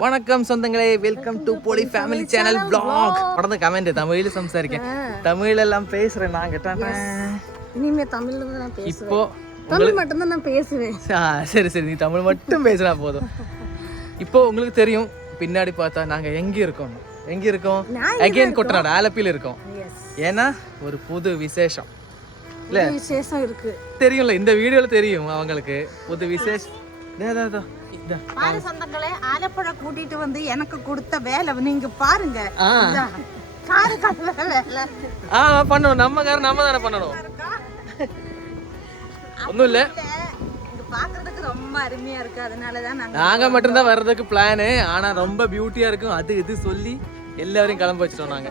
வணக்கம் சொந்தங்களே, welcome to போலி ஃபேமிலி சேனல் vlog. உடனே கமெண்ட் தமிழ்ல சம்சாரிக்க, தமிழ்ல எல்லாம் பேசுறேன் நான் கேட்டானே. இனிமே தமிழ்ல தான் நான் பேசுவேன். இப்போ தமிழ் மட்டும் தான் நான் பேசுவேன். சரி சரி, நீ தமிழ் மட்டும் பேசினா போதும். இப்போ உங்களுக்கு தெரியும், பின்னாடி பார்த்தா நாங்க எங்க இருக்கோம் அகைன் கொட்டநாடு ஆலப்பியில் இருக்கோம். ஏன்னா ஒரு புது விசேஷம் இல்ல, விசேஷம் இருக்கு தெரியும்ல, இந்த வீடியோல தெரியும் அவங்களுக்கு புது விசேஷம். பாரு சொந்தங்களே, ஆலப்புழா கூட்டிட்டு வந்து எனக்கு கொடுத்த வேலை நீங்க பாருங்க. பண்ணணும், நம்ம காரம் நம்ம தானே பண்ணணும். ஒண்ணும் இல்ல, பாக்குறதுக்கு ரொம்ப அருமையா இருக்கு. அதனாலதான் நாங்க மட்டும்தான் வர்றதுக்கு பிளானு. ஆனா ரொம்ப பியூட்டியா இருக்கும், அது இது சொல்லி எல்லாரையும் கிளம்ப வச்சிட்டோம் நாங்க.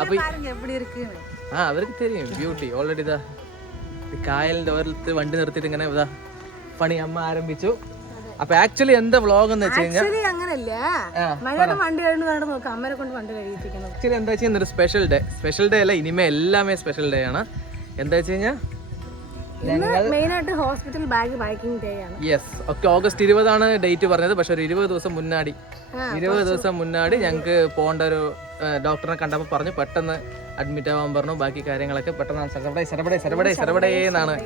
அப்ப பாருங்க எப்படி இருக்கு. அவருக்கு தெரியும் பியூட்டி ഓൾറെഡി. ഇതാ കായലിന്റെ ഓരത്ത് വണ്ടി നിർത്തിയിട്ട് ഇങ്ങനെ ഇതാ പണി അമ്മ ആരംഭിച്ചു. അപ്പൊ ആക്ച്വലി എന്താ വ്ളോഗ് എന്ന് വെച്ച് കഴിഞ്ഞാൽ അങ്ങനല്ല, മഴയുടെ വണ്ടി കഴിഞ്ഞ് വേണം നോക്കാം, അമ്മരെ കൊണ്ട് വണ്ടി കഴിയിപ്പിക്കണം. ആക്ച്വലി എന്താ വെച്ചാൽ ഇന്നൊരു സ്പെഷ്യൽ ഡേ അല്ല, ഇനിമേ എല്ലാമേ സ്പെഷ്യൽ ഡേ ആണ്. എന്താ വെച്ച് കഴിഞ്ഞാൽ മെയിനായിട്ട് ഹോസ്പിറ്റൽ ബാഗ് പാക്കിംഗ് ഡേ ആണ്. യെസ്, ഓഗസ്റ്റ് 20 ഡേറ്റ് പറഞ്ഞത്. പക്ഷെ ഒരു 20 ദിവസം മുന്നാടി ഞങ്ങൾക്ക് പോകേണ്ട ഒരു ഡോക്ടറിനെ കണ്ടപ്പോൾ പറഞ്ഞു പെട്ടെന്ന് അഡ്മിറ്റ് ആവാൻ പറഞ്ഞു. ബാക്കി കാര്യങ്ങളൊക്കെ പെട്ടെന്ന് സെറബഡേ എന്നാണ്.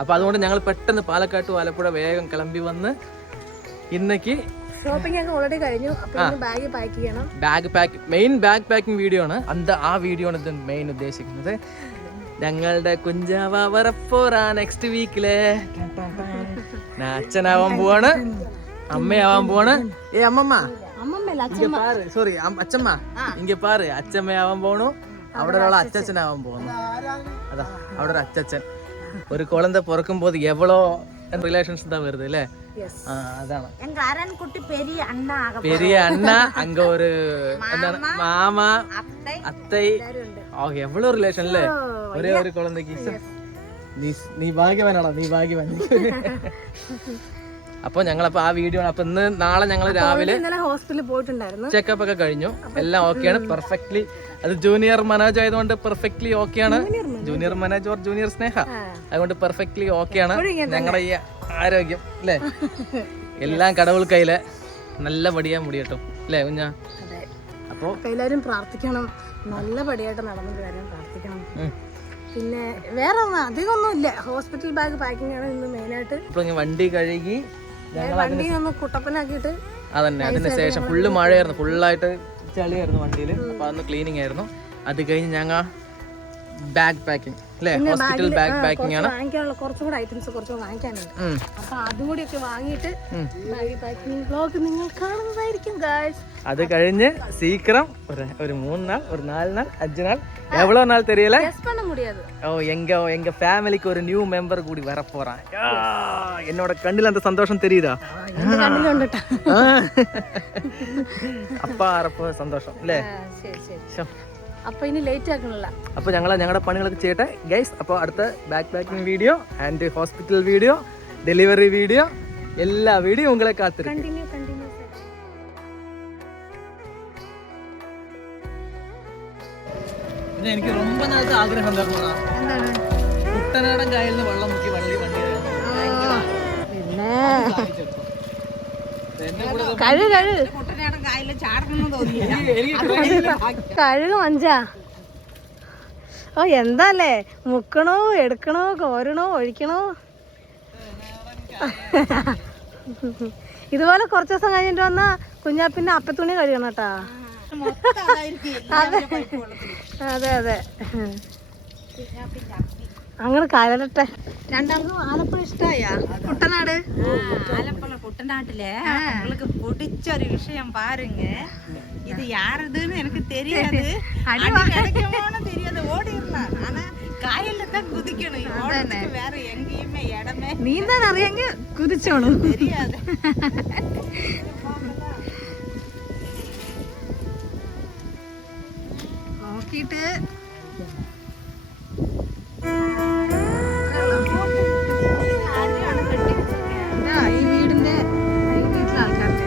അപ്പൊ അതുകൊണ്ട് ഞങ്ങൾ പെട്ടെന്ന് പാലക്കാട്ട് ആലപ്പുഴ വേഗം കിളമ്പി വന്ന് ഇന്നേക്ക് ഷോപ്പിംഗ് ഒക്കെ ഓൾറെഡി കഴിഞ്ഞു. ബാഗ് പാക്ക് ചെയ്യണം. ബാഗ് പാക്കിംഗ് വീഡിയോ ആണ്. ആ വീഡിയോ ആണ് ഇത് മെയിൻ ഉദ്ദേശിക്കുന്നത്. ഞങ്ങളുടെ കുഞ്ചാവ വരപ്പോറാ നെക്സ്റ്റ് വീക്കില്. ഞാൻ അച്ഛനാവാൻ പോവാണ്, അമ്മയാവാൻ പോവാണ്. അമ്മമ്മ സോറി അച്ഛമ്മ, ഇങ്ങ പാറ്, അച്ഛമ്മയാവാൻ പോണു. അവിടെ ഒരാൾ അച്ഛനാവാൻ പോകുന്നു. അതാ അവിടെ ഒരു അച്ഛൻ. ഒരു കുളന്ത പിറക്കും പോത് എവളോ റിലേഷൻസ് தான் வருது இல்ல. அதான் எங்க அரண்குட்டி பெரிய அண்ணா அங்க ஒரு மாமா அத்தை எவ்வளவு ரிலேஷன் இல்ல ஒரே ஒரு குழந்தைக்கு. നീ ഭാഗ്യവാനാണോ, നീ ഭാഗ്യവാൻ. അപ്പൊ ഞങ്ങളപ്പോ ആ വീഡിയോ അപ്പൊ ഇന്ന് നാളെ ഞങ്ങൾ രാവിലെ ഹോസ്പിറ്റലിൽ പോയിട്ടുണ്ടായിരുന്നു. ചെക്കപ്പ് ഒക്കെ കഴിഞ്ഞു, എല്ലാം ഓക്കെയാണ്, പെർഫെക്റ്റ്ലി. അത് ജൂനിയർ മനോജ് ആയതുകൊണ്ട് പെർഫെക്റ്റ്ലി ഓക്കെയാണ്. ജൂനിയർ മനോജ് ഓർ ജൂനിയർ സ്നേഹ, അതുകൊണ്ട് പെർഫെക്റ്റ്ലി ഓക്കെയാണ് ഞങ്ങളുടെ ഈ ആരോഗ്യം അല്ലേ. എല്ലാം കടവുൾ കയ്യില് നല്ല പടിയാൻ മുടിയട്ടോ അല്ലേ കുഞ്ഞാ. അപ്പൊ എല്ലാവരും പ്രാർത്ഥിക്കണം, നല്ല പടിയായിട്ട് നടന്നു കാര്യം പ്രാർത്ഥിക്കണം. പിന്നെ വേറെ അധികം ഒന്നും ഇല്ല, ഹോസ്പിറ്റൽ ബാഗ് പാക്കിംഗ് ആണ് ഇന്ന് മെയിനായിട്ട്. ഇപ്പൊ വണ്ടി കഴുകി വണ്ടി ഒന്ന് കുട്ടപ്പനാക്കിയിട്ട് അതന്നെ. അതിന് ശേഷം ഫുള്ള് മഴയായിരുന്നു, ഫുള്ളായിട്ട് ചളിയായിരുന്നു വണ്ടിയിൽ. അപ്പൊ അന്ന് ക്ലീനിങ് ആയിരുന്നു. അത് കഴിഞ്ഞ് ഞങ്ങൾ ബാഗ് പാക്കിംഗ് അല്ലേ, ഹോസ്പിറ്റൽ ബാഗ് പാക്കിംഗ് ആണ്. വാങ്ങിക്കാനുള്ള കുറച്ചുകൂടെ ഐറ്റംസ് കുറച്ചുകൂടെ വാങ്ങിക്കാനുണ്ട്. അപ്പൊ അതും കൂടി ഒക്കെ വാങ്ങിയിട്ട് ബാഗ് പാക്കിംഗ് വ്ലോഗ് നിങ്ങൾ കാണുന്നതായിരിക്കും ഗായ്സ്. അത് കഴിഞ്ഞ് സീക്കിരം ഒരു 3 നാൾ, ഒരു 4 നാൾ, 5 നാൾ, எவ்வளோ நாள் தெரியல. ஓ எங்க ஃபேமிலிக்கு ஒரு நியூ மெம்பர் கூடி வர போறான். என்னோட கண்ணில் அந்த சந்தோஷம் தெரியுதா? அப்பா வரப்போ സന്തോഷം അല്ലേ. അപ്പൊ ഇനി ലേറ്റ് ആക്കണല്ല. അപ്പൊ ഞങ്ങളുടെ പണികളൊക്കെ ചെയ്യട്ടെ ഗൈസ്. അപ്പോൾ അടുത്ത bag packing video and hospital video, delivery video, എല്ലാ വീഡിയോ ഉങ്ങളെ കാത്തിരിക്കും. എനിക്ക് ரொம்ப നാളത്തെ ആഗ്രഹം എന്താ, കുട്ടനാടൻ കായലിൽ നിന്ന് വെള്ളം മുക്കി വണ്ടി കഴുകു മഞ്ചാ. ഓ എന്താല്ലേ, മുക്കണോ എടുക്കണോ കോരണോ ഒഴിക്കണോ. ഇതുപോലെ കുറച്ച് ദിവസം കഴിഞ്ഞിട്ട് വന്നാ കുഞ്ഞാ പിന്നെ അപ്പത്തുണി കഴുകണം കേട്ടാ. അതെ അതെ, അങ്ങനെ കലരട്ടെ. രണ്ടാമതും ആലപ്പുഴ ഇഷ്ടായ കുട്ടനാട്. കുട്ടനാട്ടിലെ உங்களுக்கு பிடிச்ச ஒரு விஷயம் பாருங்க. இது யாருதுன்னு எனக்கு தெரியாது, கிடைக்குமோன்னு தெரியாது, ஓடிடலாம். ஆனா காயல்ல தான் குதிக்கணும், ஓடுறதுக்கு வேற எங்கேயுமே இடமே. നീന്താൻ അറിയാമെങ്കിൽ കുതിച്ചോളൂ, தெரியாது. നോക്കിയിട്ട് ഈ വീടിന്റെ വീട്ടിലെ ആൾക്കാർക്ക്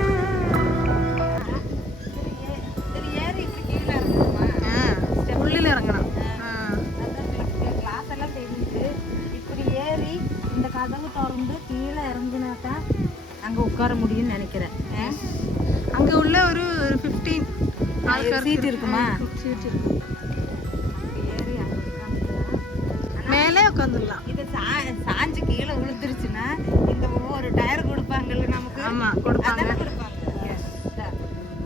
ഉള്ളിലിറങ്ങണം. கிளாஸ் எல்லாம் தெரிஞ்சுட்டு இப்படி ஏறி இந்த கதவு திறந்து கீழே இறங்கினாக்கா அங்கே உட்கார முடியும்னு நினைக்கிறேன். சீட் இருக்குமா சீட் இருக்கும். மேலே உட்காந்துடலாம். இது சாஞ்சு கீழே விழுந்துருச்சுன்னா இந்த ஒரு டயர் கொடுப்பாங்கல்ல நமக்கு. ஆமா கொடுப்பாங்க. அதான் கொடுப்பாங்க.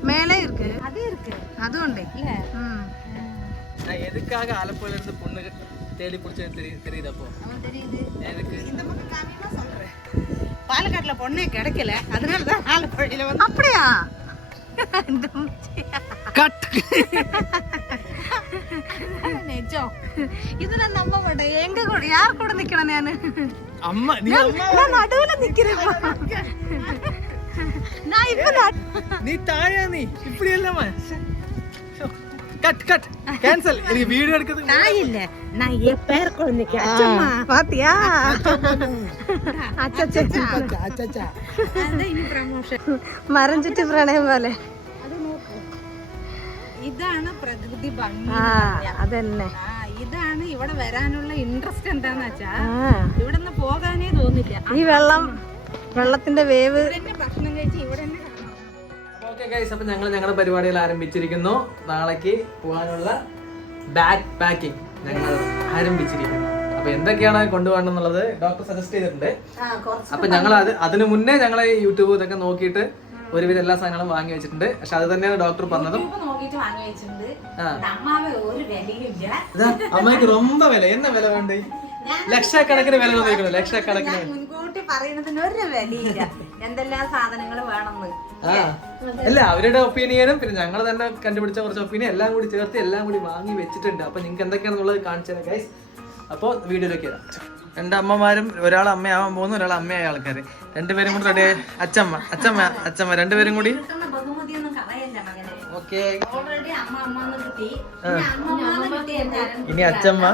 மேலே இருக்கு, அது இருக்கு, அதுவும் உண்டு இல்ல. நான் எதுக்காக ஆலப்புழையில இருந்து பொண்ணு தேடி பிடிச்சது தெரியுது. அப்போ தெரியுது எனக்கு இந்த பக்கம் காமியமா சொல்றேன். பாலக்காட்டுல பொண்ணே கிடைக்கல, அதனாலதான் ஆலப்புழையில வந்து. அப்படியா? கட் நிஜம். இது நான் நம்ப மாட்டேன். எங்க கூட யார் கூட நிக்கிறேன் நானு? அம்மா நீ அம்மா நான் நடுவுல நிக்கிறேன். நான் இப்ப நீ தாயா நீ இப்படி இல்லம்மா. Cut cut cancel. இது வீடியோ எடுக்கிறது நான் இல்ல, நான் என் பேர குழந்தைக்கு பாத்தியா? அச்சச்சா അതെ ഇനി പ്രമോഷൻ മറഞ്ഞിട്ട് പ്രണയം പോലെ. ഇതാണ് പ്രകൃതി ഭംഗി. അതന്നെ. ഇതാണ് ഇവിടെ വരാനുള്ള ഇൻട്രസ്റ്റ്. എന്താന്ന് വെച്ചാ ഇവിടെ നിന്ന് പോകാനേ തോന്നില്ല. ഈ വെള്ളത്തിന്റെ വേവ് ഭക്ഷണം കഴിച്ച് ഇവിടെ തന്നെ. ഓക്കെ ഗൈസ്, അപ്പൊ ഞങ്ങളുടെ പരിപാടികൾ ആരംഭിച്ചിരിക്കുന്നു. നാളേക്ക് പോകാനുള്ള ബാഗ് പാക്കിംഗ് ഞങ്ങൾ ആരംഭിച്ചിരിക്കുന്നു. അപ്പൊ എന്തൊക്കെയാണ് കൊണ്ടുപോകണമെന്നുള്ളത് ഡോക്ടർ സജസ്റ്റ് ചെയ്തിട്ടുണ്ട്. അപ്പൊ ഞങ്ങൾ അതിനു മുന്നേ ഞങ്ങളെ യൂട്യൂബ് ഇതൊക്കെ നോക്കിയിട്ട് ഒരുവിധം എല്ലാ സാധനങ്ങളും വാങ്ങി വെച്ചിട്ടുണ്ട്. പക്ഷെ അത് തന്നെയാണ് ഡോക്ടർ പറഞ്ഞതും. അമ്മയ്ക്ക് ரொம்ப വില. എന്നാ വില വേണ്ടേ? ലക്ഷക്കണക്കിന് വില വന്നിരിക്കുന്നു. ലക്ഷക്കണക്കിന് മുൻകൂട്ടി പറയുന്നതിന് ഒരു വിലയില്ല. എന്തെല്ലാം സാധനങ്ങൾ വേണമെന്ന്. അല്ല, അവരുടെ ഒപ്പീനിയനും പിന്നെ ഞങ്ങൾ തന്നെ കണ്ടുപിടിച്ച കുറച്ച് ഒപ്പീനിയൻ എല്ലാം കൂടി ചേർത്ത് എല്ലാം കൂടി വാങ്ങി വെച്ചിട്ടുണ്ട്. അപ്പൊ നിങ്ങൾക്ക് എന്തൊക്കെയാണെന്നുള്ളത് കാണിച്ചു തരാം ഗൈസ്. അപ്പോൾ വീഡിയോയിലേക്ക് വരാം. രണ്ട് അമ്മമാരും, ഒരാൾ അമ്മയാവാൻ പോകുന്നു, ഒരാൾ അമ്മയായ ആൾക്കാർ, രണ്ടുപേരും കൂടി റെഡി. അച്ഛമ്മ രണ്ടുപേരും കൂടി. ഓക്കെ, ഇനി അച്ഛമ്മ,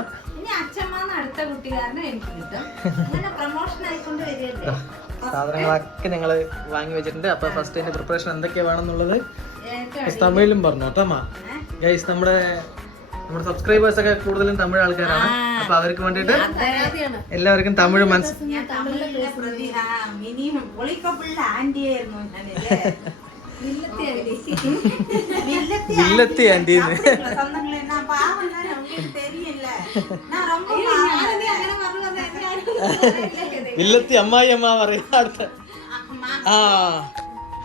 അടുത്ത കുട്ടികാരനെ എനിക്ക് കിട്ടും. പ്രമോഷൻ ആയിക്കൊണ്ട് വരികയല്ലേ. സാധനങ്ങളൊക്കെ ഞങ്ങൾ വാങ്ങി വെച്ചിട്ടുണ്ട്. അപ്പൊ ഫസ്റ്റ് അതിന്റെ പ്രിപ്പറേഷൻ എന്തൊക്കെയാ വേണമെന്നുള്ളത് തമിഴിലും പറഞ്ഞു കേട്ടോ അമ്മ. ഗൈസ്, നമ്മുടെ സബ്സ്ക്രൈബേഴ്സ് ഒക്കെ കൂടുതലും തമിഴ് ആൾക്കാരാണ്. അപ്പൊ അവർക്ക് വേണ്ടിട്ട് എല്ലാവർക്കും തമിഴ് വില്ലത്തി ആന്റിന്ന് വില്ലത്തി അമ്മായി അമ്മ പറയാ. അടുത്ത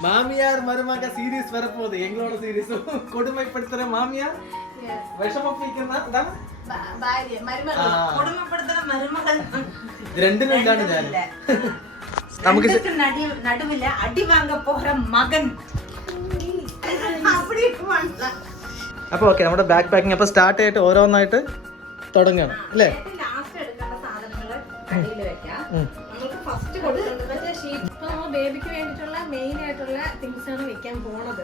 மாமியார் மருமக சீரிஸ் வரப்போகுது. எங்களோட சீரிஸ் கொடுமைப்படுத்துற மாமியார் വിഷമിപ്പിക്കുന്ന രണ്ടിനും ഇല്ലാണ്ട് ഞാൻ നമുക്ക് നടുവില്ല അടി വാങ്ങ പോற മകൻ. അപ്പൊ ഓക്കെ, നമ്മുടെ ബാക്ക് പാക്കിംഗ് അപ്പൊ സ്റ്റാർട്ട് ആയിട്ട് ഓരോന്നായിട്ട് തുടങ്ങണം അല്ലേ? ലാസ്റ്റ് എടുക്കേണ്ട സാധനങ്ങള് അടിയിൽ വെക്കാം. ഫസ്റ്റ് ബേബിക്ക് വേണ്ടിട്ടുള്ള മെയിൻ ആയിട്ടുള്ള തിങ്സ് ആണ് വെക്കാൻ പോണത്.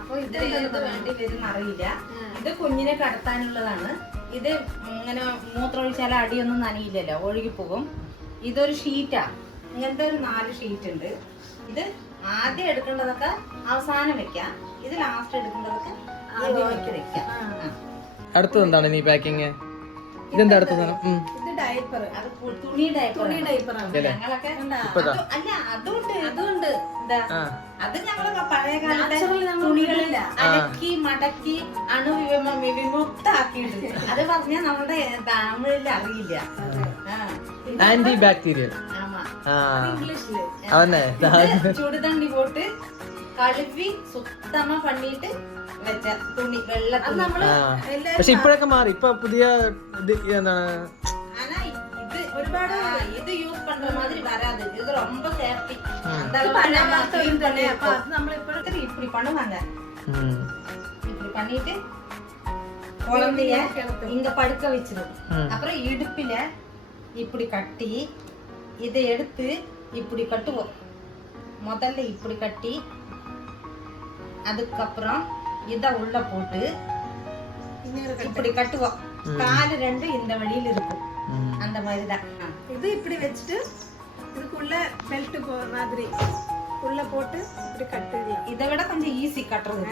അപ്പൊ ഇത് വേണ്ടി വരും അറിയില്ല. ഇത് കുഞ്ഞിനെ കടത്താനുള്ളതാണ്. ഇത് ഇങ്ങനെ മൂത്രമൊഴിച്ചാൽ അടിയൊന്നും നനയില്ലല്ലോ, ഒഴുകിപ്പോകും. ഇതൊരു ഷീറ്റാ. ഇങ്ങനത്തെ ഒരു 4 ഷീറ്റ് ഉണ്ട്. ഇത് ആദ്യം എടുക്കേണ്ടതൊക്കെ അവസാനം വെക്കാം. ഇത് ലാസ്റ്റ് എടുക്കേണ്ടതൊക്കെ ആദ്യം വെക്കാം. അടുത്തത് എന്താണ് നീ പാക്കിങ്? ഇതെന്താ അടുത്തത്? ഇത് ഡയപ്പർ. അത് തുണി ഡയപ്പറാണ്. ഞങ്ങളൊക്കെ അല്ല അതുകൊണ്ട് അത് ഞങ്ങളൊക്കെ പഴയ കാലത്തെ തുണികളിൽ അലക്കി മടക്കി വിമുക്താക്കിയിട്ട്. അത് പറഞ്ഞാൽ നമ്മുടെ തമിഴിൽ അറിയില്ല. Anti bacterial. ചുടുതണ്ണി പോട്ട് കഴുകി സുത്തമ പണിയിട്ട് വെച്ച തുണി വെള്ളത്തിൽ. പക്ഷെ ഇപ്പോഴൊക്കെ മാറി. ഇപ്പൊ പുതിയ എന്താണ്, ഒരുപാട് ഇത് യൂസ് പண்ற மாதிரி வராது. இது ரொம்ப சேஃப்டி. அந்த இப்படி பண்ணுவாங்க. இப்படி பண்ணிட்டு குழந்தைய இங்க படுக்க வச்சிரும். அப்புறம் இடுப்புல இப்படி கட்டி இதை எடுத்து இப்படி கட்டுவோம். முதல்ல இப்படி கட்டி அதுக்கப்புறம் இத உள்ள போட்டு இப்படி கட்டுவோம். கால் ரெண்டு இந்த வழியில இருக்கும். அந்த மாதிரி தான். இது இப்படி வச்சுட்டு இதுக்குள்ள பெல்ட் மாதிரி உள்ள போட்டு இப்படி கட்டிடலாம். இதை விட கொஞ்சம் ஈஸி கட்டுறது.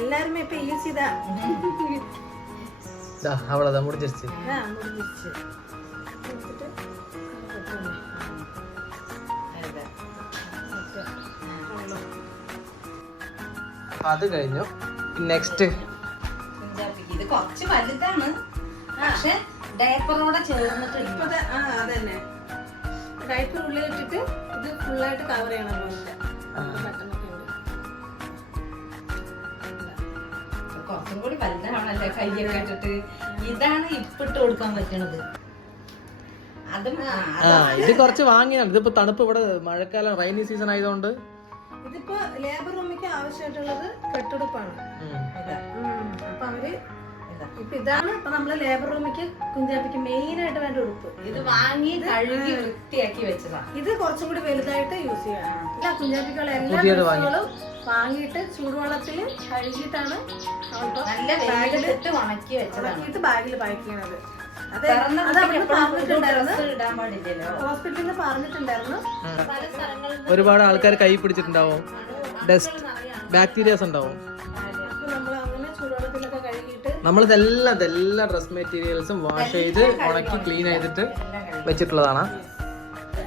எல்லாருமே இப்ப ஈஸி தான். அவ்வளவுதான், முடிஞ்சிருச்சு. முடிஞ்சிருச்சு. അത് കഴിഞ്ഞു. നെക്സ്റ്റ് കുഞ്ചാപ്പിക്ക് ഇത് കുറച്ച് വലുതാണ്, പക്ഷെ ഡയപ്പറോടെ ചേർന്നിട്ട് അതന്നെ ഡയപ്പർ ഉള്ളിൽ ഇട്ടിട്ട് ഇത് ഫുള്ളായിട്ട് കവർ ചെയ്യണം പോലത്തെ ബട്ടണൊക്കെ ഉണ്ട്. കുറച്ചും കൂടി വലുതാണല്ലേ കയ്യൊക്കെ ഇട്ടിട്ട്. ഇതാണ് ഇപ്പിട്ട് കൊടുക്കാൻ പറ്റണത്. അതും ഇത് കുറച്ച് വാങ്ങിയാണ്. ഇതിപ്പോ തണുപ്പ് ഇവിടെ മഴക്കാലം റൈനി സീസൺ ആയതുകൊണ്ട് ഇതിപ്പോ ലേബർ റൂമിക്ക് ആവശ്യമായിട്ടുള്ളത് കെട്ടുടുപ്പാണ്. അപ്പൊ അവര് ഇപ്പൊ ഇതാണ് ഇപ്പൊ നമ്മള് ലേബർ റൂമിക്ക് കുഞ്ചാപ്പിക്ക് മെയിൻ ആയിട്ട് വേണ്ട ഉടുപ്പ്. ഇത് വാങ്ങി കഴുകി വൃത്തിയാക്കി വെച്ചതാ. ഇത് കുറച്ചും കൂടി വലുതായിട്ട് യൂസ് ചെയ്യണം. ഇല്ല കുഞ്ചാപ്പിക്കുള്ള എല്ലാ ഡ്രസ്സുകളും വാങ്ങിയിട്ട് ചൂടുവെള്ളത്തിൽ കഴുകിയിട്ടാണ് നല്ല വെയിലത്തിട്ട് ഉണക്കി ഉണക്കിയിട്ട് ബാഗിൽ പാക്ക് ചെയ്യണത്. അത് ഇടാൻ പാടില്ലല്ലോ. ഹോസ്പിറ്റലിൽ നിന്ന് പറഞ്ഞിട്ടുണ്ടായിരുന്നു. പല സ്ഥലങ്ങളിൽ ഒരുപാട് ആൾക്കാർ കൈ പിടിച്ചിട്ടുണ്ടാവും, ഡസ്റ്റ് ബാക്ടീരിയാസ് ഉണ്ടാവും. നമ്മൾ അങ്ങനെ ചൂടുവെള്ളത്തിലൊക്കെ കഴുകിയിട്ട് നമ്മളിതെല്ലാം ഡ്രസ് മെറ്റീരിയൽസും വാഷ് ചെയ്ത് ഉണക്കി ക്ലീൻ ചെയ്തിട്ട് വെച്ചിട്ടുള്ളതാണ്.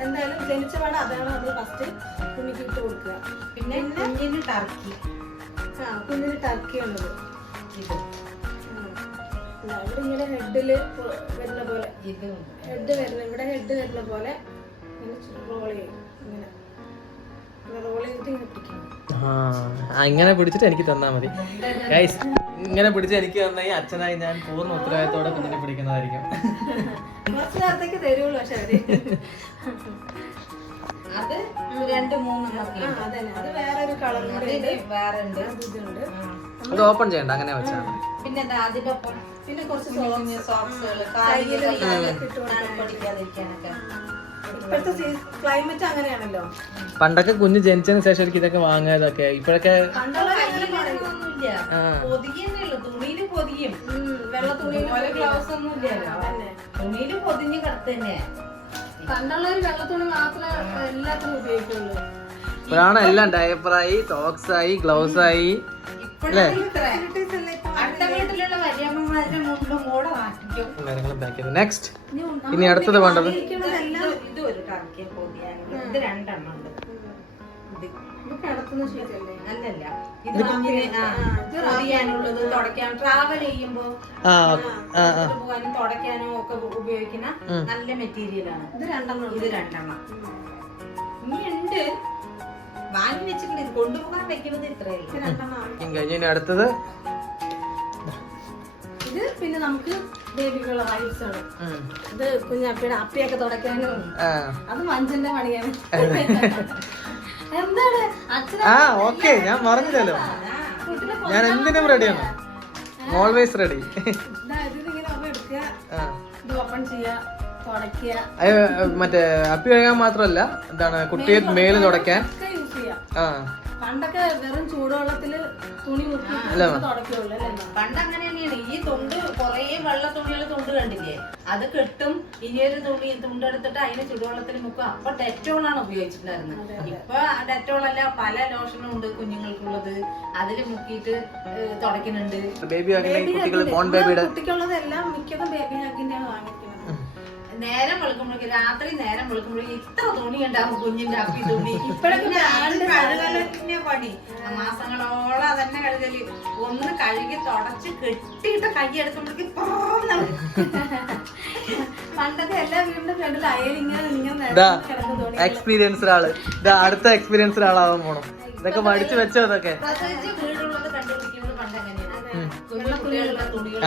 എന്തായാലും ജനിച്ച പാടെ അതാണ് നമ്മൾ ഫസ്റ്റ് കുഞ്ഞിക്ക് ഇട്ട് കൊടുക്കുക. പിന്നെ കുഞ്ഞിന് ടർക്കി, കുഞ്ഞിന് ടർക്കി ഉള്ളത് ഇത് ഇവിടെ ഇങ്ങനെ ഹെഡില് വരുന്ന പോലെ ഇത് ഹെഡ് വരുന്ന ഇവിടെ ഹെഡ് വരുന്ന പോലെ റോൾ ചെയ്യും. ഇങ്ങനെ റോൾ ചെയ്തിട്ട് ഇങ്ങനെ പിടിക്കണം. ഇങ്ങനെ പിടിച്ചിട്ട് എനിക്ക് തന്നാ മതി ഗൈസ്. ഇങ്ങനെ പിടിച്ച് എനിക്ക് തന്നായി അച്ഛനായി ഞാൻ പൂർണ്ണ ഉത്തരവാദിത്തോടെ കുഞ്ഞിനെ പിടിക്കുന്നതായിരിക്കും. കുറച്ച് നേരത്തേക്ക് തരുള്ളൂ. പക്ഷെ അവര് അത് 2-3 അതന്നെ അത് വേറെ ഒരു കളർ വേറെ ഉണ്ട്. ഇതുണ്ട്. അത് ഓപ്പൺ ചെയ്യണ്ട, അങ്ങനെ വെച്ചാൽ മതി. പിന്നെ അതിനൊപ്പം പിന്നെ കുറച്ച് സോക്സുകള് പഠിക്കാതിരിക്കാനൊക്കെ. ഇപ്പോഴത്തെ ക്ലൈമറ്റ് അങ്ങനെയാണല്ലോ. പണ്ടൊക്കെ കുഞ്ഞ് ജനിച്ചതിന് ശേഷം എനിക്ക് ഇതൊക്കെ വാങ്ങാതൊക്കെ. ഇപ്പോഴൊക്കെ ഒന്നുമില്ല, പൊതിയുള്ളൂ. തുണിയില് പൊതിയും, വെള്ള തുണിയിൽ ഗ്ലൗസ് ഒന്നും ഇല്ലല്ലോ. തുണിയില് പൊതിഞ്ഞ് കിടത്തന്നെ. പണ്ടുള്ളവര് വെള്ള തുണി മാത്രമേ എല്ലാത്തിനും ഉപയോഗിക്കുള്ളൂ. ഇപ്പോഴാണ് എല്ലാം ഡയപ്പറായി, സോക്സായി, ഗ്ലൗസ് ആയി. അടുത്ത വീട്ടിലുള്ള വലിയമ്മമാരുടെ മുണ്ടും കൂടെ മാറ്റിക്കും. നെക്സ്റ്റ് ഇനി അടുത്തത് വേണ്ടത് ഇത് ഒരു ടർക്കിയെ പൊതിയാനുണ്ട്. ഇത് 2 എണ്ണം ഉണ്ട്. അല്ലല്ല, ഇത് പൊതിയാനുള്ളത്, തുടയ്ക്കാൻ ട്രാവൽ ചെയ്യുമ്പോ പോകാനും തുടയ്ക്കാനും ഒക്കെ ഉപയോഗിക്കുന്ന നല്ല മെറ്റീരിയലാണ്. ഇത് 2 ഇനി ഉണ്ട്, വാങ്ങി വെച്ചിട്ടുണ്ട്. ഇത് കൊണ്ടുപോകാൻ വെക്കുന്നത് ഇത്രയല്ല. ഇനി അടുത്തത് ഇത് പിന്നെ നമുക്ക് ബേബിക്കുള്ള വൈബ്സ് ആണ്. ഇത് കുഞ്ഞാപ്പിയുടെ അപ്പിയൊക്കെ തുടയ്ക്കാനും അത് മഞ്ചന്റെ പണിയാണ്. എന്താണ് ഓക്കെ, ഞാൻ പറഞ്ഞില്ലല്ലോ, ഞാൻ എന്തിനും റെഡിയാണ്, ഓൾവേസ് റെഡി. ഇതിങ്ങനെ എടുക്കുക, ഇത് ഓപ്പൺ ചെയ്യുക, തുടയ്ക്കുക. മറ്റേ അപ്പി കഴുകാൻ മാത്രല്ല, എന്താണ് കുട്ടിയെ മേല് തുടയ്ക്കാൻ യൂസ് ചെയ്യാം. പണ്ടൊക്കെ വെറും ചൂടുവെള്ളത്തില് തുണി തുടയ്ക്കുള്ളൂ. പണ്ട് അങ്ങനെ തന്നെയാണ്. ഈ തുണ്ട് കൊറേ വെള്ള തുണികൾ തുണ്ട് കണ്ടില്ലേ, അത് കെട്ടും. ഇനിയൊരു തുണ്ടെടുത്തിട്ട് അതിന് ചുടുവെള്ളത്തിൽ മുക്കും. അപ്പൊ ഡെറ്റോളാണ് ഉപയോഗിച്ചിട്ടുണ്ടായിരുന്നത്. ഇപ്പൊ ഡെറ്റോളല്ല, പല ലോഷനും ഉണ്ട് കുഞ്ഞുങ്ങൾക്കുള്ളത്. അതില് മുക്കിയിട്ട് തുടയ്ക്കുന്നുണ്ട്. കുട്ടിക്കുള്ളതെല്ലാം മിക്കതും ബേബി ഹഗിന്റെയാണ് വാങ്ങിക്കുന്നത്. നേരം വെളുക്കുമ്പോഴേക്ക്, രാത്രി നേരം വെളുക്കുമ്പോഴേക്ക് ഇത്ര തുണി ഉണ്ടാവും കുഞ്ഞിന്റെ അപ്പി തുണി. ഇപ്പഴൊക്കെ കഴുകലിന്റെ പണി മാസങ്ങളോളം അതന്നെ കഴുകല്. ഒന്ന് കഴുകി തുടച്ച് കെട്ടിയിട്ട് കൈ എടുക്കുമ്പോഴേക്ക് പണ്ടൊക്കെ എല്ലാ വീടിന്റെ ഫ്രണ്ടിൽ അയലിങ്ങനെ എക്സ്പീരിയൻസ്ഡ് ആള്, അടുത്ത എക്സ്പീരിയൻസ്ഡ് ആളാവാൻ പോണം. ഇതൊക്കെ പഠിച്ചു വെച്ചോ. ഇതൊക്കെ പ്രത്യേകിച്ച് വീടുള്ളത് കണ്ടുപിടിക്കുന്നത് പണ്ട് എങ്ങനെയാണ്, കുഞ്ഞുകുട്ടികളുടെ തുണികൾ.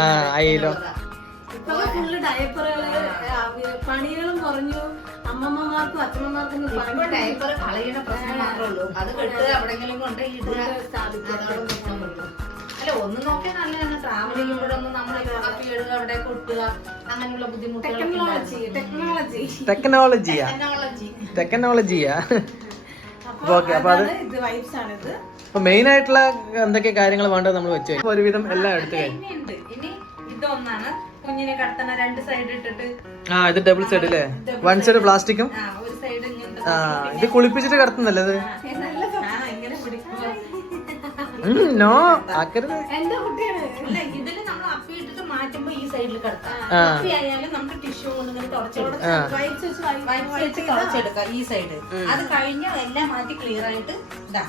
ഫുള്ള് ഡയപ്പറുകള്, പണികളും കുറഞ്ഞു. അമ്മമ്മമാർക്കും അച്ഛനമ്മമാർക്കും ഡയപ്പർ കളയുന്ന പ്രശ്നം മാത്രമേ ഉള്ളൂ. അത് കെട്ടുക, എവിടെങ്കിലും കൊണ്ട് ഇടുക. അല്ല, ഒന്ന് നോക്കിയാൽ നല്ലതാണ്. ട്രാവൽ ചെയ്യുമ്പോഴൊന്നും നമ്മൾ അപ്പി ഇടുക, അവിടെ കൊട്ടുക, അങ്ങനെയുള്ള ടെക്നോളജിയാ. ഓക്കെ, അപ്പൊ അത് അപ്പൊ മെയിൻ ആയിട്ടുള്ള എന്തൊക്കെ കാര്യങ്ങൾ വേണ്ടത് നമ്മൾ വെച്ചു. ഒരുവിധം എല്ലാം എടുത്തു കഴിഞ്ഞു. ഇനി ഇതൊന്നാണ് കുഞ്ഞിനെ കടത്തണ 2 സൈഡ് ഇട്ടിട്ട്. ഇത് ഡബിൾ സൈഡ് അല്ലേ? 1 സൈഡ് പ്ലാസ്റ്റിക്കും, ഒരു സൈഡ് ഇങ്ങനത്തെ. ഇത് കുളിപ്പിച്ചിട്ട് കടത്തുന്നല്ലേ ഇത്? ഇങ്ങനെ പിടിക്കുക. നോ ആക്കരുത്. ഇതില് നമ്മൾ അപ്പി ഇട്ടിട്ട് മാറ്റുമ്പോ ഈ സൈഡിൽ കിടത്താം. അപ്പി ആയാലും നമുക്ക് ടിഷ്യൂ കൊണ്ട് ഇങ്ങനെ തുടച്ചെടുക്കാം ഈ സൈഡ്. അത് കഴിഞ്ഞ എല്ലാം മാറ്റി ക്ലിയർ ആയിട്ട് ഇതാ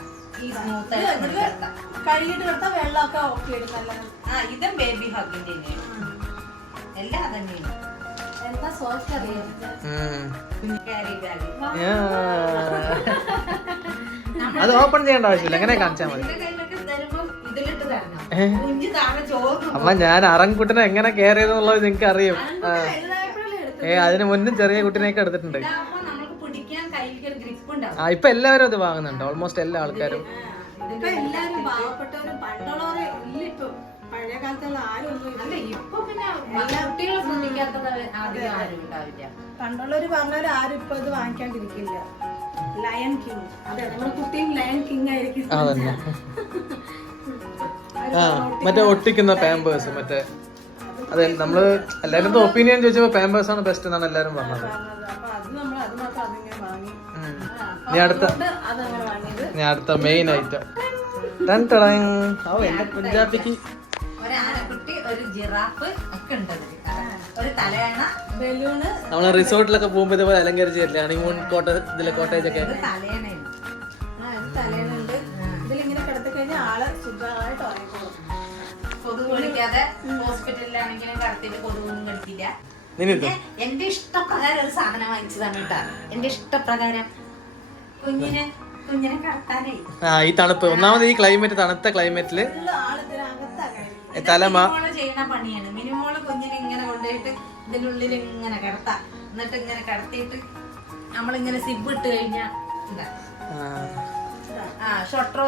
ഈ സ്മൂത്ത് കഴുകിട്ട് കൊടുത്താൽ വെള്ളമൊക്കെ ഓക്കെ ഇടുന്നല്ല. ഇതും ബേബി ഹഗിന്റെ എല്ലാം തന്നെയാണ്. എന്താ സോഫ്റ്റ് അറിയാം. അത് ഓപ്പൺ ചെയ്യേണ്ട ആവശ്യമില്ല, അങ്ങനെ കാണിച്ചാൽ മതി. ഇതിലിട്ട് തരണം. കുഞ്ഞ് താഴെ ചോറ് അമ്മ ഞാൻ അറങ്കുട്ടിനെ എങ്ങനെ കെയർ ചെയ്തെന്നുള്ളത് നിങ്ങൾക്ക് അറിയും. അതിന് മുന്നും ചെറിയ കുട്ടിനെയൊക്കെ എടുത്തിട്ടുണ്ട്. നമുക്ക് പിടിക്കാൻ കയ്യിൽ ഒരു ഗ്രിപ്പ് ഉണ്ടാവും. ഇപ്പൊ എല്ലാവരും അത് വാങ്ങുന്നുണ്ട്, ഓൾമോസ്റ്റ് എല്ലാ ആൾക്കാരും. ഇപ്പൊ എല്ലാരും പാവപ്പെട്ടവരും പണ്ടുള്ളവരെ ഇല്ല. ഇപ്പൊ പഴയ കാലത്തുള്ള ആരും ഒന്നും അല്ല, ഇപ്പൊ പിന്നെ കുട്ടികളെ ശ്രദ്ധിക്കാത്തത് ആദ്യം ആരും ഉണ്ടാവില്ല. പണ്ടുള്ളവര് പറഞ്ഞവര് ആരും ഇപ്പൊ ഇത് വാങ്ങിക്കാണ്ടിരിക്കില്ല. ലയൺ കിങ്, അതെ നമ്മുടെ കുട്ടിയും ലയൺ കിങ് ആയിരിക്കും. അതന്നെ. മറ്റേ ഒട്ടിക്കുന്ന പാമ്പേഴ്സ്, മറ്റേ അതെ നമ്മള് എല്ലാരും ഒപ്പീനിയൻ ചോദിച്ചപ്പോ പാമ്പേഴ്സ് ആണ് ബെസ്റ്റ് എന്നാണ് എല്ലാരും പറഞ്ഞത്. ഞാൻ അടുത്ത മെയിൻ ഐറ്റം പഞ്ചാബിക്ക് ഒരാനക്കുട്ടി, ഒരു ജിറാഫ് ഒക്കെ ഉണ്ട്. ഒരു തലയണ, ബലൂണ്. നമ്മള് റിസോർട്ടിലൊക്കെ പോകുമ്പോ ഇതേപോലെ അലങ്കരിച്ച് തരില്ല, ഹണിമൂൺ കോട്ടേജ് ഒക്കെ. തലയണയുണ്ട്. തലയണുണ്ട്. ഇതിലിങ്ങനെ കിടത്തി കഴിഞ്ഞാൽ ആള് സുഖമായിട്ട് ഉറങ്ങിക്കോളും. കൊതുക് കളിക്കാതെ ഹോസ്പിറ്റലിലാണെങ്കിലും കടത്തിട്ട് കൊതുകൊന്നും കളിക്കില്ല. എന്റെ ഇഷ്ടപ്രകാരം ഒരു സാധനം വാങ്ങിച്ചതാണ് കേട്ടാ. എന്റെ ഇഷ്ടപ്രകാരം കുഞ്ഞിനെ കടത്താനേ. ഈ തണുപ്പ്, ഒന്നാമത് ഈ ക്ലൈമറ്റ്, തണുത്ത ക്ലൈമറ്റില് ചെയ്യുന്ന പണിയാണ്. മിനിമോള് കുഞ്ഞിനെ ഇങ്ങനെ കൊണ്ടുപോയിട്ട് ഇതിന്റെ ഉള്ളിൽ ഇങ്ങനെ കിടത്താം. എന്നിട്ട് ഇങ്ങനെ കിടത്തിയിട്ട് നമ്മളിങ്ങനെ സിബ് ഇട്ട് കഴിഞ്ഞാ ഷൊട്ടർ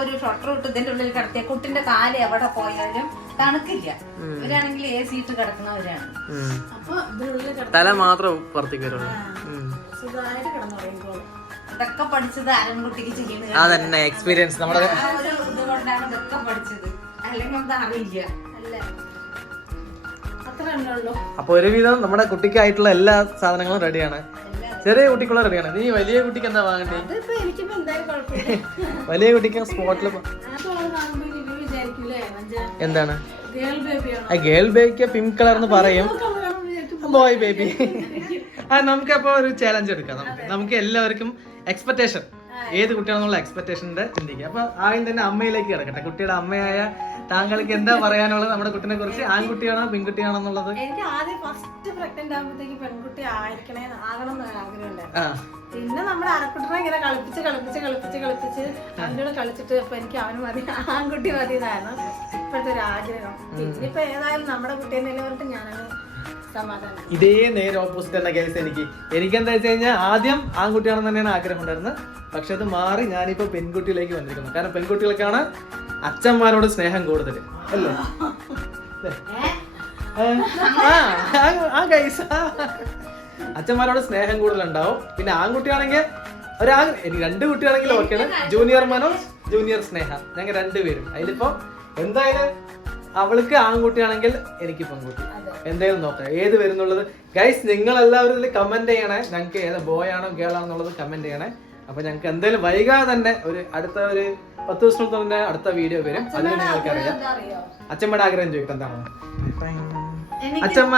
ഇട്ട് ഇതിന്റെ ഉള്ളിൽ കിടത്തിയ കുട്ടിന്റെ കാല് എവിടെ പോയാലും തണുക്കില്ല. ഇവരാണെങ്കിൽ AC ഇട്ട് കിടക്കുന്നവരാണ്. അപ്പൊ ഇതിനുള്ളിൽ തല മാത്രം പുറത്തേക്ക് വരുള്ളൂ. സുഖമായിട്ട് കിടന്നുറങ്ങിക്കോളും. ഇതൊക്കെ പഠിച്ചത് ആരൻകുട്ടിക്ക് ചെയ്യുന്നത്. അതന്നെ എക്സ്പീരിയൻസ് നമ്മുടെ ഇതുകൊണ്ടാണ് ഇതൊക്കെ പഠിച്ചത്. അല്ലെങ്കിൽ ഒന്നും അറിയില്ല. അല്ല, അത്ര തന്നെ ഉള്ളൂ. അപ്പൊ ഒരുവിധം നമ്മുടെ കുട്ടിക്കായിട്ടുള്ള എല്ലാ സാധനങ്ങളും റെഡിയാണ്. ചെറിയ കുട്ടിക്കുള്ള റെഡിയാണ്. നീ വലിയ കുട്ടിക്ക് എന്താ വാങ്ങണ്ടേ? അതിപ്പോ എനിക്കിപ്പോ എന്തായാലും കുഴപ്പമില്ല. വലിയ കുട്ടിക്ക് സ്പോട്ടില് എന്താണ് ഗേൾ ബേബിക്ക് പിങ്ക് കളർ എന്ന് പറയും, ബോയ് ബേബി. നമുക്കപ്പോ ഒരു ചാലഞ്ച് എടുക്കാം. നമുക്ക് എല്ലാവർക്കും എക്സ്പെക്ടേഷൻ, ഏത് കുട്ടിയാണെന്നുള്ള എക്സ്പെക്ടേഷന്റെ ചിന്തിക്കുക. അപ്പൊ ആദ്യം തന്നെ അമ്മയിലേക്ക് കിടക്കട്ടെ. കുട്ടിയുടെ അമ്മയായ താങ്കൾക്ക് എന്താ പറയാനുള്ളത് നമ്മുടെ കുട്ടിനെ കുറിച്ച്? ആൺകുട്ടിയാണോ പെൺകുട്ടിയാണോ എന്നുള്ളത്? എനിക്ക് ആദ്യം ഫസ്റ്റ് പ്രഗ്നന്റ് ആകുമ്പോഴത്തേക്ക് പെൺകുട്ടി ആകണം എന്ന് ആഗ്രഹമുണ്ടായിരുന്നു. പിന്നെ നമ്മുടെ അരക്കുട്ടിനെ ഇങ്ങനെ കളിപ്പിച്ച് അവനോട് കളിച്ചിട്ട് ഇപ്പൊ എനിക്ക് അവന് മതി, ആൺകുട്ടി മതി എന്നായിരുന്നു ഇപ്പോഴത്തെ ഒരു ആഗ്രഹം. പിന്നെ ഇപ്പൊ ഏതായാലും നമ്മുടെ കുട്ടീനെ പറഞ്ഞിട്ട് ഞാനങ്ങ് സമാധാനം. ഇതേ നേരെ ഓപ്പോസിറ്റ് തന്നെ കേസ് എനിക്കെന്താ വെച്ച് കഴിഞ്ഞാൽ ആദ്യം ആൺകുട്ടിയാണെന്ന് തന്നെയാണ് ആഗ്രഹം ഉണ്ടായിരുന്നത്. പക്ഷെ അത് മാറി ഞാനിപ്പോ പെൺകുട്ടിയിലേക്ക് വന്നിരിക്കുന്നു. കാരണം പെൺകുട്ടികൾക്കാണ് അച്ഛന്മാരോട് സ്നേഹം കൂടുതൽ അല്ലേ? അച്ഛന്മാരോട് സ്നേഹം കൂടുതലുണ്ടാവും. പിന്നെ ആൺകുട്ടിയാണെങ്കിൽ രണ്ട് കുട്ടിയാണെങ്കിലും ഓക്കെയാണ്. ജൂനിയർ മനോജ്, ജൂനിയർ സ്നേഹ, ഞങ്ങൾ രണ്ടുപേരും. അതിലിപ്പോ എന്തായാലും അവൾക്ക് ആൺകുട്ടിയാണെങ്കിൽ എനിക്ക് പെൺകുട്ടി. എന്തായാലും നോക്കാം ഏത് വരുന്നുള്ളത്. ഗൈസ് നിങ്ങൾ എല്ലാവരും ഇതിൽ കമന്റ് ചെയ്യണേ, ഞങ്ങൾക്ക് ഏത് ബോയ് ആണോ ഗേൾ ആണോ എന്നുള്ളത് കമന്റ് ചെയ്യണേ. അപ്പൊ ഞങ്ങൾക്ക് എന്തായാലും വൈകാതെ തന്നെ അടുത്ത ഒരു 10 ദിവസത്തിൽ തന്നെ അടുത്ത വീഡിയോ വരും. അതിന് നിങ്ങൾക്ക് അറിയാം. അച്ഛമ്മയുടെ ആഗ്രഹം ചോദിക്കട്ടെ, എന്താണോ അച്ഛമ്മ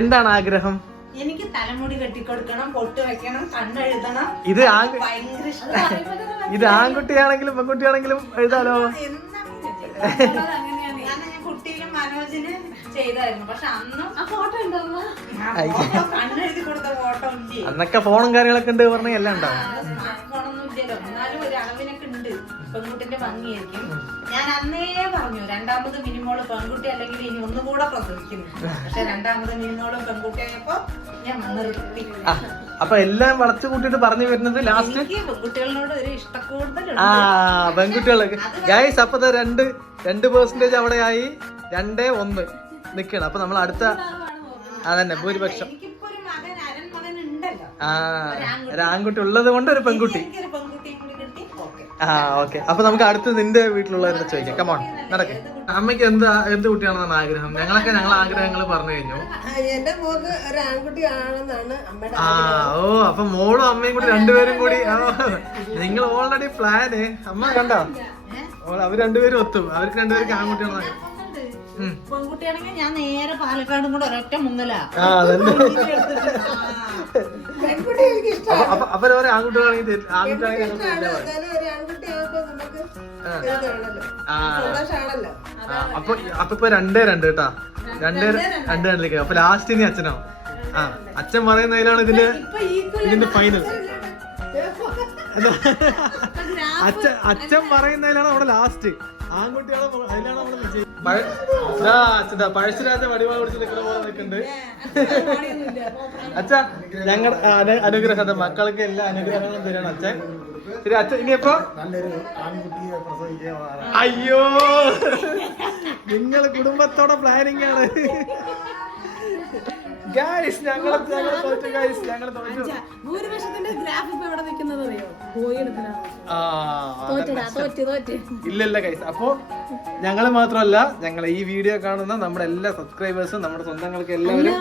എന്താണ് ആഗ്രഹം? എനിക്ക് തലമുടി കെട്ടിക്കൊടുക്കണം, പൊട്ട് വെക്കണം, കണ്ണെഴുതണം. ഇത് ആൺകുട്ടിയാണെങ്കിലും പെൺകുട്ടിയാണെങ്കിലും എഴുതാലോ. ഞാൻ കുട്ടിയിലും മനോജിന് ചെയ്തായിരുന്നു. പക്ഷെ അന്നും ഫോട്ടോ ഉണ്ടോ? കണ്ണെഴുതി കൊടുത്ത ഫോട്ടോ ഇല്ലേ? അന്നൊക്കെ ഫോണും കാര്യങ്ങളൊക്കെ ഉണ്ട് പറഞ്ഞ എല്ലാം ഉണ്ടാവും. ഫോണൊന്നും ഇല്ലല്ലോ, എന്നാലും ഒരു അളവിനൊക്കെ ഉണ്ട്. പെൺകുട്ടിന്റെ ഭംഗിയായിരിക്കും. ഞാൻ അന്നേ പറഞ്ഞു രണ്ടാമത് മിനിമോള് പെൺകുട്ടി അല്ലെങ്കിൽ ഇനി ഒന്നുകൂടെ പ്രസവിക്കുന്നു. പക്ഷെ രണ്ടാമത് മിനിമോള് പെൺകുട്ടിയായപ്പോ ഞാൻ നിർത്തി. അപ്പൊ എല്ലാം വളച്ചു കൂട്ടിട്ട് പറഞ്ഞു വരുന്നത് ലാസ്റ്റ് പെൺകുട്ടികളോട് ഒരു ഇഷ്ടക്കൂടുതൽ. പെൺകുട്ടികളൊക്കെ ഗൈസ് അപ്പൊ 2% അവിടെ ആയി. 2-1 നിക്കണം. അപ്പൊ നമ്മൾ അടുത്ത അതന്നെ ഭൂരിപക്ഷം. ഒരു ആൺകുട്ടി ഉള്ളത് കൊണ്ട് ഒരു പെൺകുട്ടി. ഓക്കെ. അപ്പൊ നമുക്ക് അടുത്ത് നിന്റെ വീട്ടിലുള്ളവരുടെ ചോദിക്കാം. കമോൺ നടക്കെ. അമ്മയ്ക്ക് എന്ത് കുട്ടിയാണെന്നാണ് ആഗ്രഹം? ഞങ്ങളൊക്കെ ഞങ്ങളെ ആഗ്രഹങ്ങൾ പറഞ്ഞു കഴിഞ്ഞു. എന്റെ മോക്ക് ഒരു ആൺകുട്ടി ആണെന്നാണ് അമ്മയുടെ. അപ്പൊ മോളും അമ്മയും കൂടി രണ്ടുപേരും കൂടി നിങ്ങൾ ഓൾറെഡി പ്ലാന്. അമ്മ കണ്ടോ, അവര് രണ്ടുപേരും ഒത്തും. അവർക്ക് രണ്ടുപേർക്ക് ആൺകുട്ടിയാണെന്ന്. പെൺകുട്ടിയാണെങ്കിൽ ഞാൻ നേരെ പാലക്കാടും കൂടെ ഒരൊറ്റ മുങ്ങലാ. അപ്പൊ ഓരോ ആൺകുട്ടികളാണെങ്കിൽ അപ്പൊ ഇപ്പൊ 2-2 കേട്ടാ 2-2 അപ്പൊ ലാസ്റ്റ് ഇനി അച്ഛനോ അച്ഛൻ പറയുന്നതിലാണ് ഇതിന്റെ ഫൈനൽ അച്ഛൻ പറയുന്നതിലാണ് അവിടെ ലാസ്റ്റ് ആൺകുട്ടികളെ അതിലാണ് നമ്മൾ വിജയം പഴശ്ശിരാജ വടിവാ പിടിച്ച് നിൽക്കുന്ന പോലെ നിൽക്കുന്നുണ്ട് അച്ഛ ഞങ്ങളുടെ അനുഗ്രഹം മക്കൾക്ക് എല്ലാ അനുഗ്രഹങ്ങളും തരണം അച്ഛൻ ശരി അച്ഛൻ ഇനിയപ്പോ അയ്യോ നിങ്ങള് കുടുംബത്തോടെ പ്ലാനിങ് ആണ് ഗൈസ് ഞങ്ങൾ തോറ്റു ഗൈസ് ഞങ്ങൾ തോറ്റു ഭൂരിപക്ഷത്തിന്റെ ഗ്രാഫ് ഇപ്പൊ എവിടെ നിൽക്കുന്നത് അറിയോ ഇല്ലല്ല ഗൈസ് അപ്പൊ ഞങ്ങള് മാത്രമല്ല ഞങ്ങൾ ഈ വീഡിയോ കാണുന്ന നമ്മുടെ എല്ലാ സബ്സ്ക്രൈബേഴ്സും നമ്മുടെ സ്വന്തങ്ങൾക്ക് എല്ലാവരും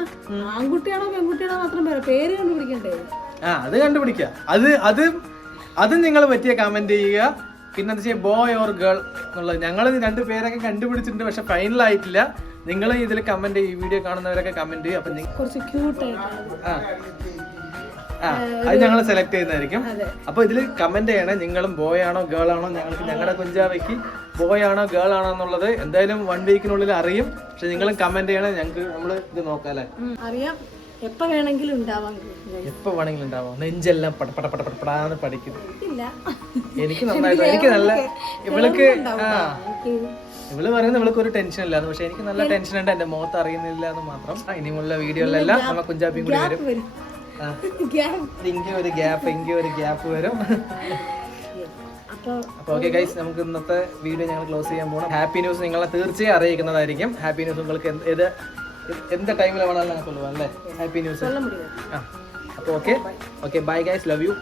ആൺകുട്ടിയാണോ പെൺകുട്ടിയാണോ മാത്രം പേര് കണ്ടുപിടിക്കണ്ടേ അത് കണ്ടുപിടിക്കുക അത് നിങ്ങൾ പറ്റിയ കമന്റ് ചെയ്യുക പിന്നെ എന്താ വെച്ചാൽ ബോയ് ഓർ ഗേൾ എന്നുള്ളത് ഞങ്ങൾ 2 പേരൊക്കെ കണ്ടുപിടിച്ചിട്ടുണ്ട് പക്ഷെ ഫൈനൽ ആയിട്ടില്ല നിങ്ങൾ ഇതിൽ കമന്റ് ഈ വീഡിയോ കാണുന്നവരൊക്കെ കമന്റ് ചെയ്യും അപ്പൊ കുറച്ച് ക്യൂട്ട് അത് ഞങ്ങൾ സെലക്ട് ചെയ്യുന്നതായിരിക്കും അപ്പൊ ഇതിൽ കമന്റ് ചെയ്യണേ നിങ്ങളും ബോയ് ആണോ ഗേൾ ആണോ ഞങ്ങൾക്ക് ഞങ്ങളുടെ കുഞ്ചാവയ്ക്ക് ബോയ് ആണോ ഗേൾ ആണോ എന്നുള്ളത് എന്തായാലും 1 വീക്കിനുള്ളിൽ അറിയും പക്ഷെ നിങ്ങളും കമന്റ് ചെയ്യണേ ഞങ്ങൾക്ക് നമ്മള് ഇത് നോക്കാം അല്ലെ അറിയാം എപ്പോ വേണമെങ്കിലും ഉണ്ടാവാം നെഞ്ചെല്ലാം പടപടപടപടാന്ന് പഠിക്കുന്നു എനിക്ക് നന്നായിട്ട് എനിക്ക് നല്ല ഇവള് പറയുന്നത് ഇവൾക്ക് ഒരു ടെൻഷൻ ഇല്ലാന്ന് പക്ഷെ എനിക്ക് നല്ല ടെൻഷൻ ഉണ്ട് എന്റെ മുഖത്ത് അറിയുന്നില്ല എന്ന് മാത്രം ഇനിയുള്ള വീഡിയോയിലെല്ലാം നമ്മ കുഞ്ചാപ്പിയും കൂടി വരും ഇങ്ങനെ ഒരു ഗ്യാപ്പ് വരും അപ്പൊ ഓക്കെ ഗൈസ് നമുക്ക് ഇന്നത്തെ വീഡിയോ ഞങ്ങൾ ക്ലോസ് ചെയ്യാൻ പോകണം ഹാപ്പി ന്യൂസ് നിങ്ങളെ തീർച്ചയായും അറിയിക്കുന്നതായിരിക്കും ഹാപ്പി ന്യൂസ് നിങ്ങൾക്ക് எந்த டைம்ல வேணாலும் நான் சொல்லுவேன் ഹാപ്പി ന്യൂസ് അപ്പോൾ okay bye guys love you